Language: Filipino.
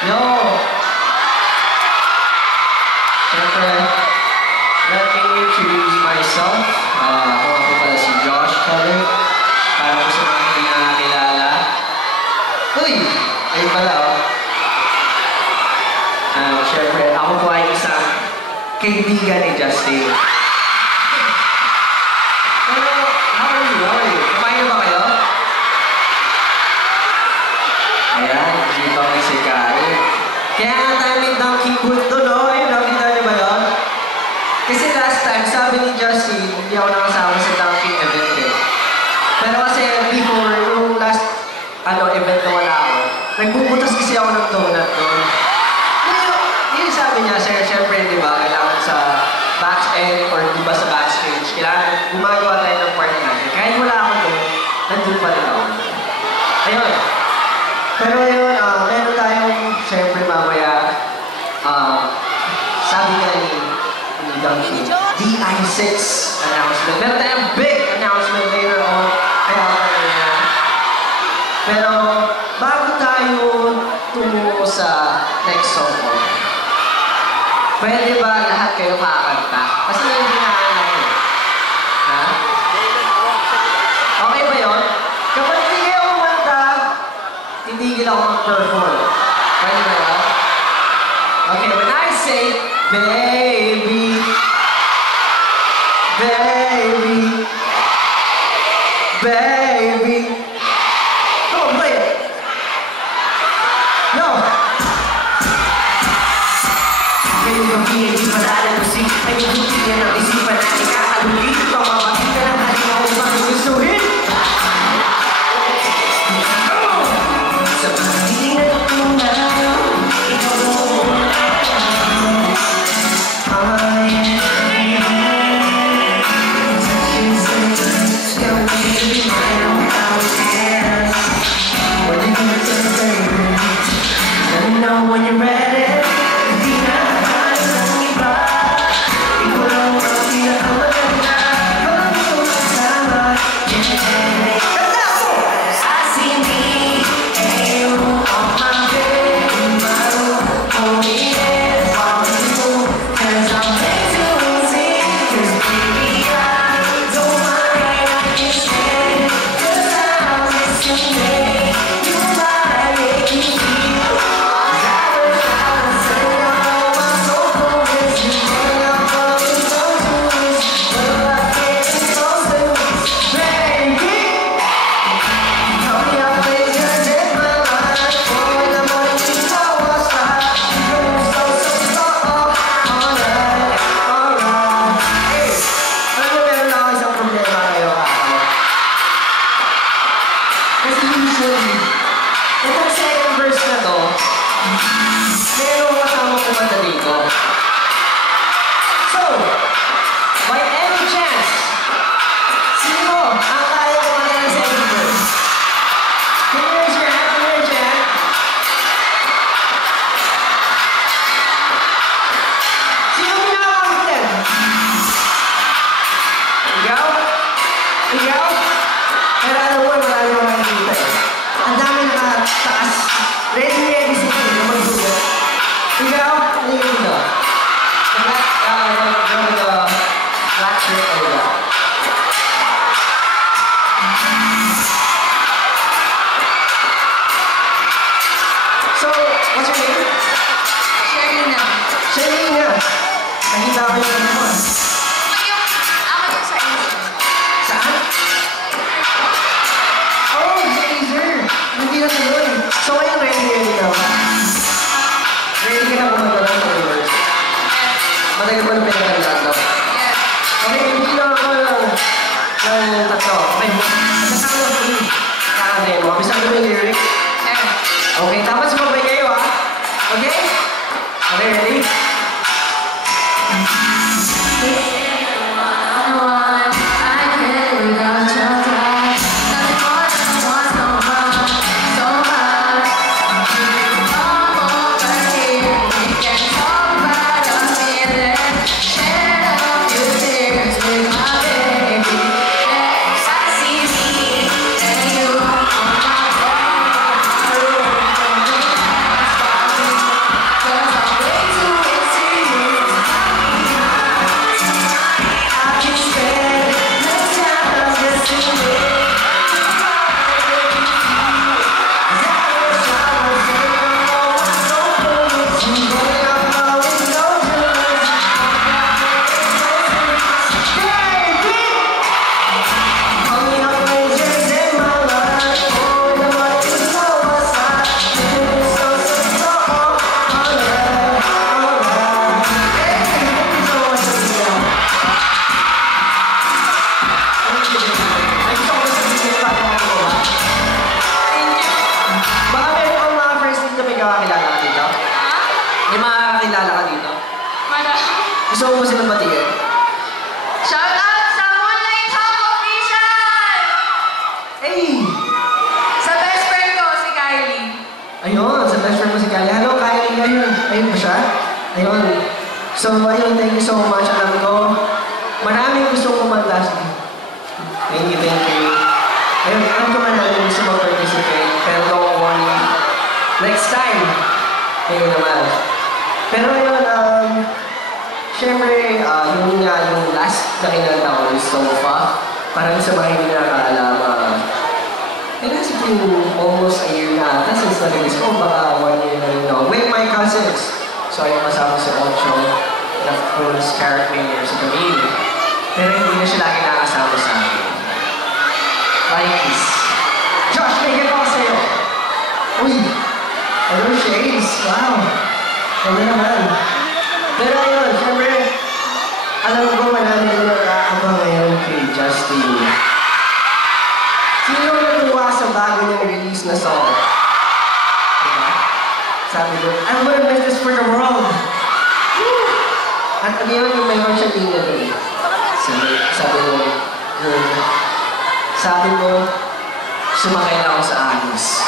Yo! Siyempre, let me introduce myself. Ako nga po pala si Josh Keller. Para po sa mga hindi nakakilala. Uy! Ayun pala, oh. Siyempre, ako po ay isang kaibigan ni Justin. Pero, how are you? Kumain na ba kayo? Ayan, dito kami si Karen. Kaya nga tayo may donkey food doon, no? Ayun, nakita niyo ba yun? Kasi last time, sabi ni Justin, hindi ako nakasama sa donkey event eh. Pero kasi before, yung last event na wala ako, nagbubutas kasi ako ng donut doon. Yung sabi niya, siyempre, di ba, kailangan sa back-end or di ba sa backstage, kailangan gumagawa tayo ng part natin. Kahit wala ako doon, nandun pa rin ako. Ayun. Pero yun, meron tayong, siyempre, mamaya, sabi nga ni Donkey, DI6 announcement. Meron tayong big announcement later on. Kaya kaya. Pero, bago tayo tumungo sa next song ko, pwede ba lahat kayo kakanta? Kasi yung hinahanap ko. Ha? Okay ba yun? Kapag hindi kayo kumanta, titigil ako mag-perform. Pwede ba yun? Okay, when I say, baby, baby, baby, come on, play it. No! Ngayon yung hindi madala ko si ay yung buti niya ng isipan natin kakalulit ito ang mabati ka ng halina kung bakit gustuhin. Sa pagdating na tutunan, ikaw mo when you're ready. Itong second verse na to, meron kasama kumanta dito. So, by any chance, sino ang kaya kumanta ng second verse? Can you raise your hand? Can you raise your hand? Sino pinakakampitan? Ikaw? Ikaw? Pero alam mo, marami mo makikita eh. Ang dami nakataas. Ready sila na magsugat. Ikaw, ano yung ito? The black shirt over there. So, what's your name? Sherina. Sherina. Nakita ko yung ano mo. Ako yung sa Acer. Saan? Oh, sa Acer. Hindi na tuloy. So, ngayon ready ka ba? Ready ka na kumagawa sa reverse? Matagal ba na pinagalitan daw? Yes. Okay, hindi lang ako ng tatlo. Okay, masasama ko yun. Kakademo. Bisa ko yung lyrics? Yes. Okay, tapos sumabay kayo ha? Okay? Okay, ready? Gusto mo silang batiin? Shout out sa Moonlight Hub Official! Hey! Sa best friend ko, si Kylie. Ayun, sa best friend mo si Kylie. Hello, Kylie. Ayun ba siya? Ayun. So, ayun, thank you so much. Alam ko, maraming gusto kumanta. Thank you, thank you. Ayun, alam ko maraming gusto mag-participate. Pero don't worry. Next time, kayo naman. Pero ayun, syempre, yun nga yung last na kinanta ko is Sofa. Parang sa mga hindi nakakaalam, kasi yung almost a year na ata since na-release ko, baka 1 year na rin ako. With my cousins. So ayun, kasama si Ocho, and of course, Carrot Mayor sa Camille. Pero hindi na siya lagi nakasama sa akin. Likes. Josh, may gano'n sa'yo. Uy! Hello, Shades. Wow! Ano naman? Pero ayun, syempre, alam ko marami na nakakaba ngayon kay Justin. Sino natuwa sa bago niyang release na song? Diba? Sabi ko, I'm gonna make this for the world. Woo! At ano yun, yung mayroon siya linya doon. Sabi mo, sumakay na ako sa anus.